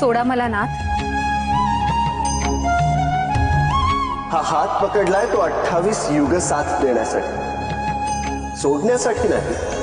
सोडा मला नाथ हा हात पकडलाय तो अठ्ठावीस युग साथ देण्यासाठी. सोडण्यासाठी नाही.